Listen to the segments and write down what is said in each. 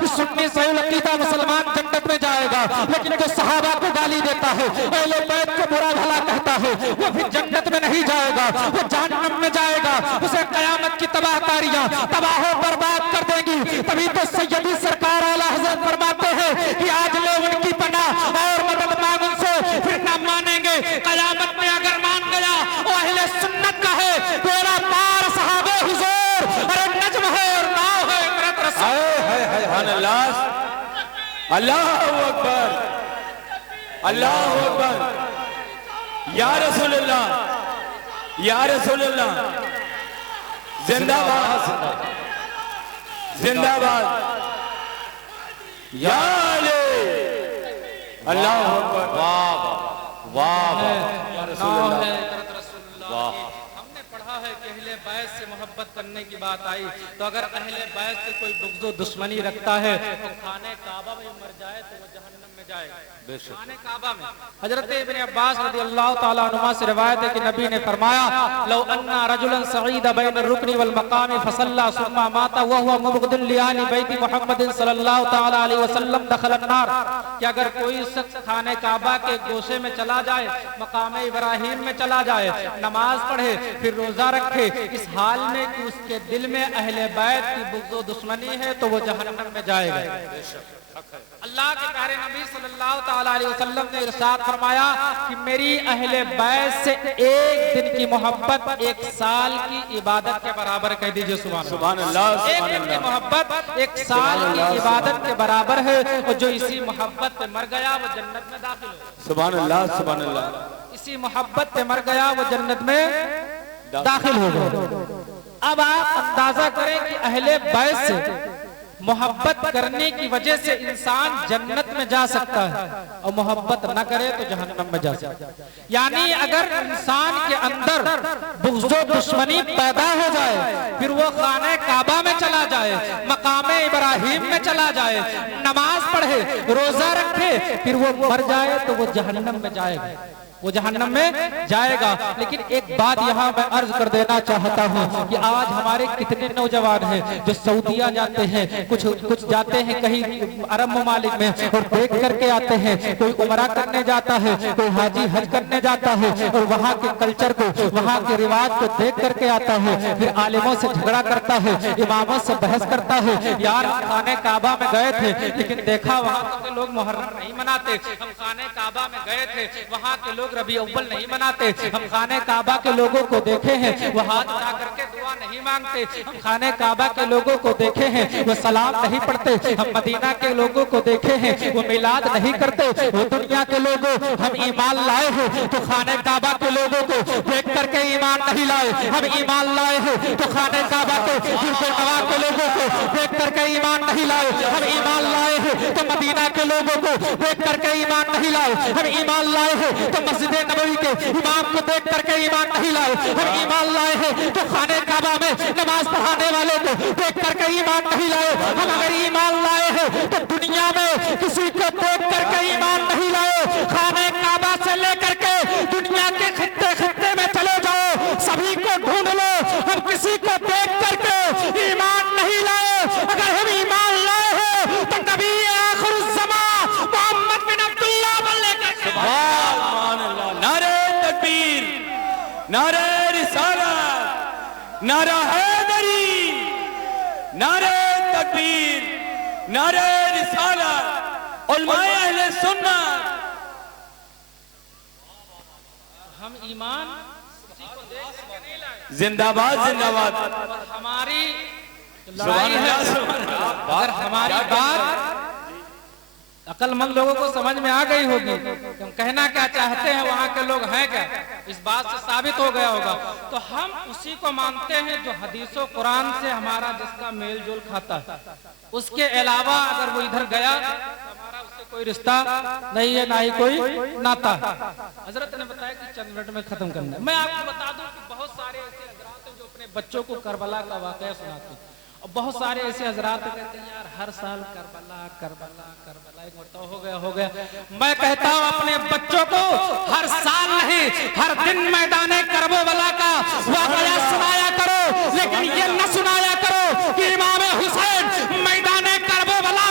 کہ سنی صحیح العقیدہ مسلمان جنت میں جائے گا، لیکن جو صحابہ کو گالی دیتا ہے، اہل بیت کو برا بھلا کہتا ہے، وہ پھر جنت میں نہیں جائے گا، وہ جہنم میں جائے گا۔ اسے قیامت کی تباہ کاریاں تباہ و برباد کر دیں گی۔ تبھی تو سیدی سرکار اعلیٰ حضرت فرماتے ہیں کہ آج لے ان کی پناہ اور مدد مانگ ان سے، پھر نہ مانیں گے۔ قیامت میں اگر مان گیا وہ اہل سنت کا ہے، تیرا پار صحابہ حضور، ارے نجم ہے اور ناؤ ہے امرت رسول۔ سبحان اللہ، اللہ اکبر، اللہ اکبر، یا رسول اللہ، یا رسول اللہ، زندہ باد، زندہ باد، یا علی، اللہ اکبر، واہ واہ یا رسول اللہ، واہ۔ ہم نے پڑھا ہے کہ اہل بیت سے محبت کرنے کی بات آئی، تو اگر اہل بیت سے کوئی بغض و دشمنی رکھتا ہے تو خانہ کعبہ میں مر جائے تو وہ جہنم میں جائے گا۔ خانہ کعبہ میں حضرت ابن عباس رضی اللہ تعالیٰ عنہ سے روایت ہے کہ نبی نے فرمایا لو ان رجلا سعید بین الرکن والمقام فصلى ثم مات وهو مبغض لآل بیت محمد صلی اللہ تعالیٰ علیہ وسلم دخل النار، کہ اگر کوئی شخص خانہ کعبہ کے گوشے میں چلا جائے، مقام ابراہیم میں چلا جائے، نماز پڑھے، پھر روزہ رکھے، اس حال میں کہ اس کے دل میں اہل بیت کی بغض و دشمنی ہے تو وہ جہنم میں جائے گا۔ اللہ کے پیارے نبی صلی اللہ تعالیٰ علیہ وسلم نے ارشاد فرمایا کہ میری اہل بیت سے ایک دن کی محبت ایک سال کی عبادت کے برابر، کہہ دیجئے سبحان اللہ۔ ایک دن کی محبت ایک سال کی عبادت کے برابر ہے، اور جو اسی محبت پہ مر گیا وہ جنت میں داخل ہو۔ سبحان اللہ، سبحان اللہ، اسی محبت پہ مر گیا وہ جنت میں داخل ہو گیا۔ اب آپ اندازہ کریں کہ اہل بیت سے محبت کرنے کی وجہ سے انسان جنت میں جا سکتا ہے، اور محبت نہ کرے تو جہنم میں جا سکتا ہے۔ یعنی اگر انسان کے اندر بغض و دشمنی پیدا ہو جائے، پھر وہ خانہ کعبہ میں چلا جائے، مقام ابراہیم میں چلا جائے، نماز پڑھے، روزہ رکھے، پھر وہ مر جائے تو وہ جہنم میں جائے گا، وہ جہنم میں جائے گا۔ لیکن ایک بات یہاں میں عرض کر دینا چاہتا ہوں کہ آج ہمارے کتنے نوجوان ہیں جو سعودیہ جاتے ہیں، کچھ جاتے ہیں کہیں عرب ممالک میں اور دیکھ کر کے آتے ہیں، کوئی عمرہ کرنے جاتا ہے، کوئی حاجی حج کرنے جاتا ہے، اور وہاں کے کلچر کو، وہاں کے رواج کو دیکھ کر کے آتا ہے، پھر عالموں سے جھگڑا کرتا ہے، اماموں سے بحث کرتا ہے، یار خانہ کعبہ میں گئے تھے لیکن دیکھا وہاں کے لوگ محرم نہیں مناتے، ہم خانہ کعبہ میں گئے تھے وہاں کے لوگ ربیع اول نہیں مناتے، ہم خانہ کعبہ کے لوگوں کو دیکھے ہیں وہ ہاتھ اٹھا کر کے دعا نہیں مانگتے، ہم خانہ کعبہ کے لوگوں کو دیکھے ہیں وہ سلام نہیں پڑھتے، ہم مدینہ کے لوگوں کو دیکھے ہیں وہ میلاد نہیں کرتے، وہ دنیا کے لوگوں ہم ایمان لائے ہیں تو خانہ کعبہ کے لوگوں کو دیکھ کر کے ایمان نہیں لائے، ہم ایمان لائے ہیں تو خانہ کعبہ کے نوا کے لوگوں کو دیکھ کر کے ایمان نہیں لائے، ہم ایمان لائے ہیں تو مدینہ کے لوگوں کو دیکھ کر کے ایمان نہیں لائے، ہم ایمان لائے ہیں تو مسجد نبوی کے امام کو دیکھ کر کے ایمان نہیں لائے، ہم ایمان لائے ہیں تو خانہ کعبہ میں نماز پڑھانے والے کو دیکھ کر کے ایمان نہیں لائے، ہم اگر ایمان لائے ہیں تو دنیا میں کسی کو دیکھ کر کے ایمان نہیں لائے، خانہ کعبہ سے لے کر کے دنیا کے خطے خطے میں چلے جاؤ، سبھی کو ڈھونڈ لو، ہم کسی کو دیکھ کر کے ایمان نہیں لائے، اگر ہم ایمان لائے ہیں تو نبی آخر الزمان محمد بن عبداللہ بلے کر سبحان اللہ، نعرہ تکبیر، نعرہ رسالت، نعرہ حیدری، نعرہ تکبیر، نعرہ رسالت، علماء اہل سنت۔ ہم ایمان کسی کو دیکھ کر کے نہیں لائے، زندہ باد، زندہ باد، ہماری لڑائی ہے، اگر ہماری بات عقل مند لوگوں کو سمجھ میں آ گئی ہوگی کہ ہم کہنا کیا چاہتے ہیں، وہاں کے لوگ ہیں کیا، اس بات سے ثابت ہو گیا ہوگا، تو ہم اسی کو مانتے ہیں جو حدیث و قرآن سے ہمارا جس کا میل جول کھاتا ہے، اس کے علاوہ اگر وہ ادھر گیا ہمارا اس سے کوئی رشتہ نہیں ہے، نہ ہی کوئی ناتا۔ حضرت نے بتایا کہ چند منٹ میں ختم کرنا ہے، میں آپ کو بتا دوں کہ بہت سارے ایسے حضرات ہیں جو اپنے بچوں کو کربلا کا واقعہ سناتے ہیں، اور بہت سارے ایسے حضرات کہتے ہیں یار ہر سال کربلا کربلا کربلا، ایک مرتبہ ہو گیا۔ میں کہتا ہوں اپنے بچوں کو ہر سال نہیں ہر دن میدان کربلا کا واقعہ سنایا کرو، لیکن یہ نہ سنایا کرو کہ امام حسین میدان کربلا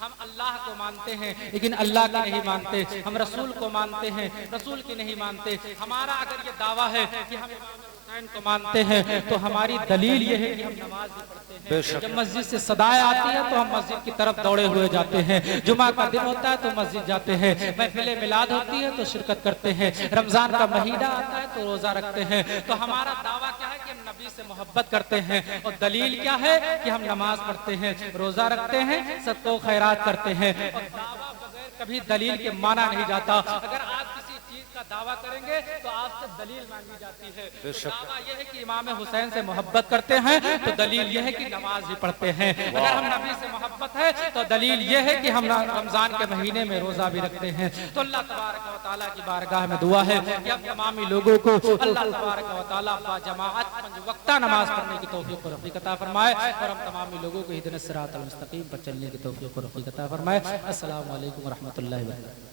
ہم اللہ کو مانتے ہیں لیکن اللہ کی نہیں مانتے، ہم رسول کو مانتے ہیں رسول کی نہیں مانتے۔ ہمارا اگر یہ دعویٰ ہے کہ ہم امام حسین کو مانتے ہیں تو ہماری دلیل یہ ہے کہ ہم نماز بھی پڑھتے ہیں۔ جب مسجد سے صدائیں آتی ہیں تو ہم مسجد کی طرف دوڑے ہوئے جاتے ہیں، جمعہ کا دن ہوتا ہے تو مسجد جاتے ہیں، محفل میلاد ہوتی ہے تو شرکت کرتے ہیں، رمضان کا مہینہ آتا ہے تو روزہ رکھتے ہیں۔ تو ہمارا دعویٰ کیا ہے کہ ہم نبی سے محبت کرتے ہیں، اور دلیل کیا ہے کہ ہم نماز پڑھتے ہیں، روزہ رکھتے ہیں، صدقہ و خیرات کرتے ہیں۔ اور دعویٰ بغیر کبھی دلیل کے مانا نہیں جاتا۔ اگر آپ کسی چیز کا دعویٰ کریں گے تو آپ سے دلیل مانگی جاتی ہے۔ دعویٰ یہ ہے کہ امام حسین سے محبت کرتے ہیں تو دلیل یہ ہے کہ نماز بھی پڑھتے ہیں۔ اگر ہم نبی سے محبت ہے تو دلیل یہ ہے کہ ہم رمضان کے مہینے میں روزہ بھی رکھتے ہیں۔ تو اللہ تبارک و تعالیٰ کی بارگاہ میں دعا ہے کہ ہم تمامی لوگوں کو اللہ تبارک و تعالیٰ با جماعت 5 وقتہ نماز پڑھنے کی توفیق و رفیق عطا فرمائے، اور ہم تمامی لوگوں کو اہدنا الصراط المستقیم پر چلنے کی توفیق و رفیق عطا فرمائے۔ السلام علیکم ورحمۃ اللہ وبرکاتہ۔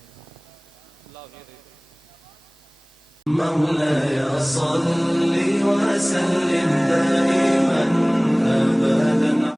مولاي صل وسلم دائما أبدا